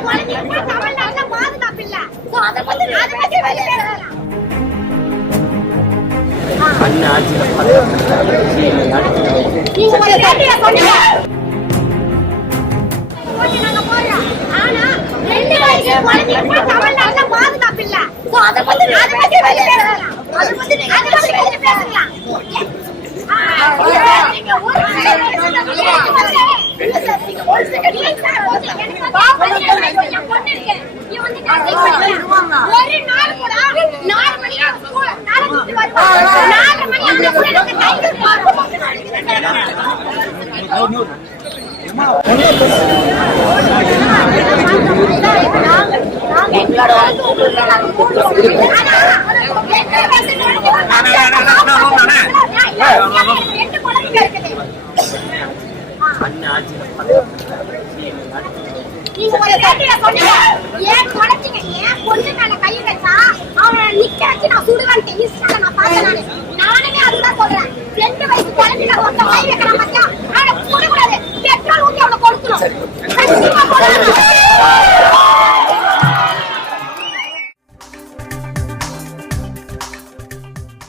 தமிழ்நாட்டுல பாதுகாப்பு இல்ல. அதை பத்தி வெளியேறலாம். நீங்க ஒரு கேட்டியா சொன்னீங்க. நாங்க போறோம். ஆனா 2 வயசு குழந்தைக்கு தமிழ்நாட்டுல பாதுகாப்பு இல்ல. அதை பத்தி வெளியேறலாம். அதை பத்தி பேசலாம். நீங்க ஒரு நாள் கூட 4 மணி நீங்க ஒரு கேட்டியா சொன்னீங்க. ஏன் குழந்தைங்க ஏன் பொண்ணு மேல கை வச்சா அவனை நிக்க வச்சு நான் சுடுவேன் இன்ஸ்டால நான் பார்த்தேன். நானுமே அதுதான் சொல்றேன். 2 வயசு குழந்தைங்க ஒருத்த கை வைக்கிறான் மச்சான். அவனை சுடக்கூடாது. பெட்ரோல் ஊத்தி அவனை கொடுக்கணும்.